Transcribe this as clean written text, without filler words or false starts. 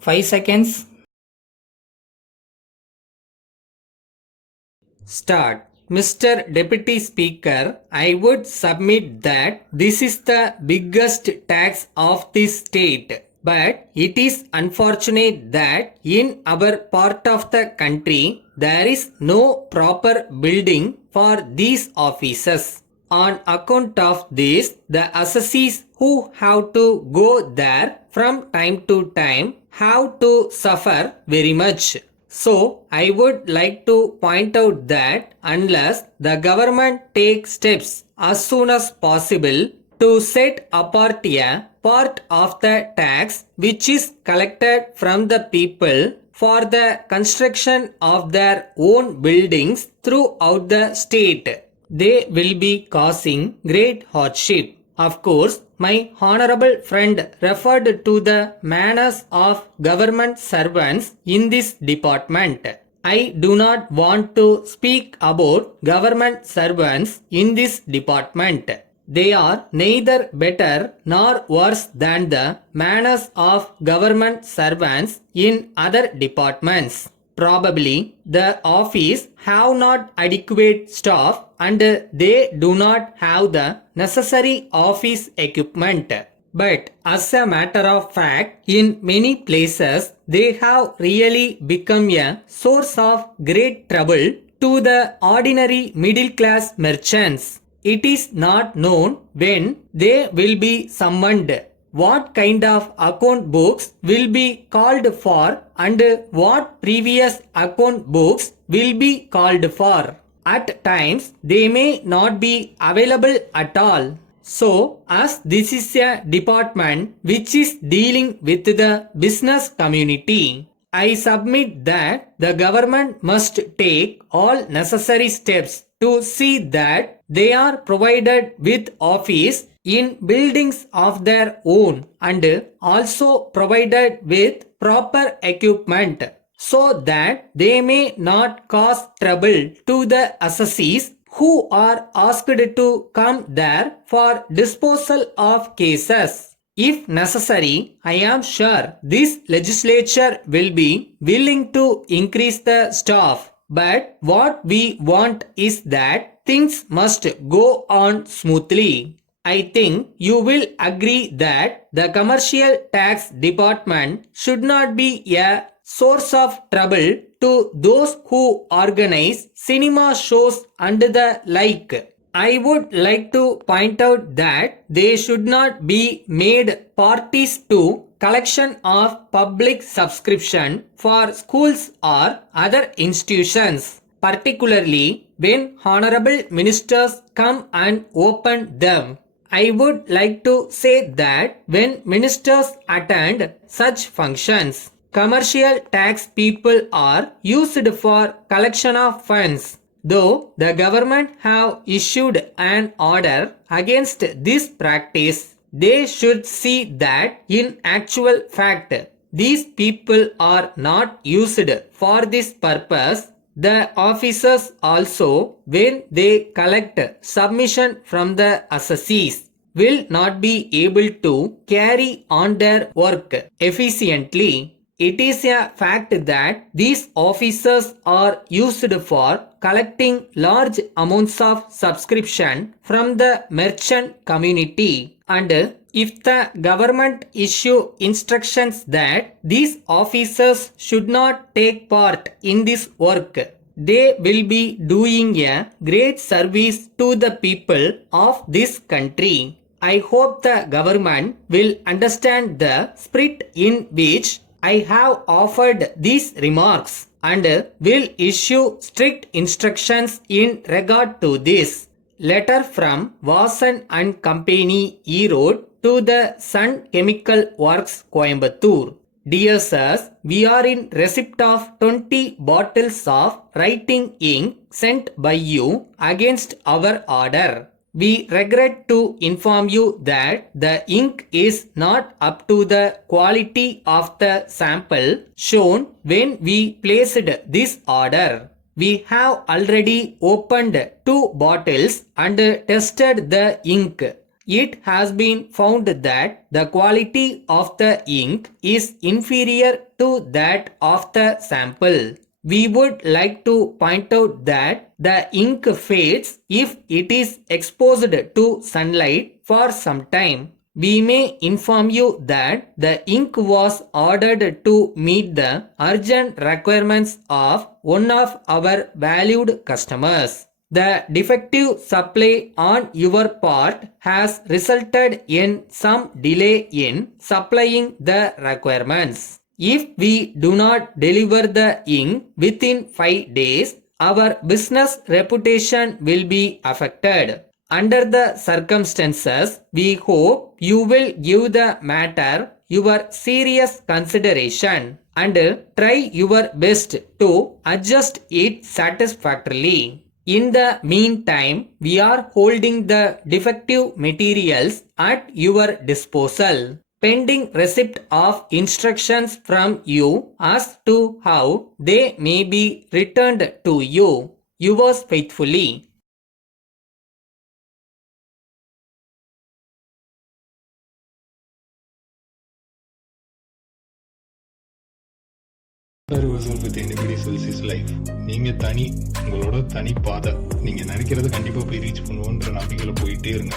5 seconds. Start. Mr. Deputy Speaker, I would submit that this is the biggest tax of this state. But it is unfortunate that in our part of the country there is no proper building for these offices. On account of this, the assessees who have to go there from time to time have to suffer very much. So, I would like to point out that unless the government takes steps as soon as possible to set apart a part of the tax which is collected from the people for the construction of their own buildings throughout the state, they will be causing great hardship. Of course, my honorable friend referred to the manners of government servants in this department. I do not want to speak about government servants in this department. They are neither better nor worse than the manners of government servants in other departments. Probably the office have not adequate staff and they do not have the necessary office equipment. But as a matter of fact, in many places they have really become a source of great trouble to the ordinary middle class merchants. It is not known when they will be summoned, what kind of account books will be called for, and what previous account books will be called for. At times, they may not be available at all. So, as this is a department which is dealing with the business community, I submit that the government must take all necessary steps to see that they are provided with office in buildings of their own and also provided with proper equipment so that they may not cause trouble to the assessees who are asked to come there for disposal of cases. If necessary, I am sure this legislature will be willing to increase the staff. But what we want is that things must go on smoothly. I think you will agree that the commercial tax department should not be a source of trouble to those who organize cinema shows and the like. I would like to point out that they should not be made parties to collection of public subscription for schools or other institutions, particularly when honorable ministers come and open them. I would like to say that when ministers attend such functions, commercial tax people are used for collection of funds. Though the government have issued an order against this practice, they should see that in actual fact these people are not used for this purpose. The officers also, when they collect submission from the assessees, will not be able to carry on their work efficiently. It is a fact that these officers are used for collecting large amounts of subscription from the merchant community, and if the government issue instructions that these officers should not take part in this work, they will be doing a great service to the people of this country. I hope the government will understand the spirit in which I have offered these remarks and will issue strict instructions in regard to this. Letter from Vasan and Company, Erode to the Sun Chemical Works, Coimbatore. Dear sirs, we are in receipt of 20 bottles of writing ink sent by you against our order. We regret to inform you that the ink is not up to the quality of the sample shown when we placed this order. We have already opened 2 bottles and tested the ink. it has been found that the quality of the ink is inferior to that of the sample. We would like to point out that the ink fades if it is exposed to sunlight for some time. We may inform you that the ink was ordered to meet the urgent requirements of one of our valued customers. The defective supply on your part has resulted in some delay in supplying the requirements. If we do not deliver the ink within 5 days, our business reputation will be affected. Under the circumstances, we hope you will give the matter your serious consideration and try your best to adjust it satisfactorily. In the meantime, we are holding the defective materials at your disposal, pending receipt of instructions from you as to how they may be returned to you. Yours faithfully. Reversal with anybody sells is life. நீங்கள் தனி, உங்களோட தனி பாதை. நீங்கள் நினைக்கிறத கண்டிப்பாக போய் reach பண்ணுவோன்ற நம்பிக்கையில் போயிட்டே இருங்க.